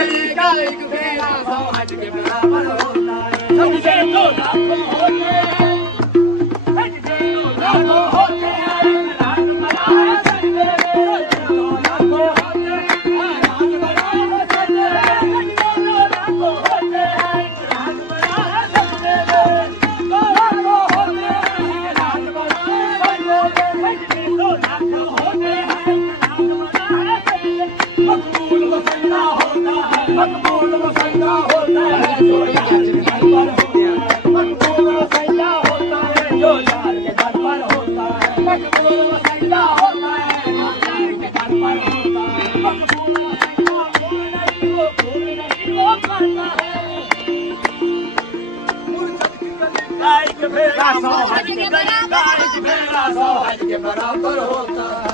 गली का एक फेरा 100 हज के बराबर होता है। समझे तो लाखों होते हैं, समझे तो लाखों होते हैं, रात बड़ा है संजय, समझे तो लाखों होते हैं, रात बड़ा है संजय, समझे तो लाखों होते हैं, रात बड़ा है संजय, तो लाखों होते हैं, रात बड़ा है संजय, समझे तो लाखों होते हैं, रात बड़ा है संजय। मकबूल वसैला होता है, मकबूल वसैला होता है, जो यार के दर पर होता है, मकबूल वसैला होता है, जो यार के दर पर होता है, मकबूल वसैला होता है, जो यार के दर पर होता है, मकबूल वसैला फूल नहीं वो करता है। गाय के भेड़ा 100 हज के गाय के भेड़ा 100 हज के बराबर होता है।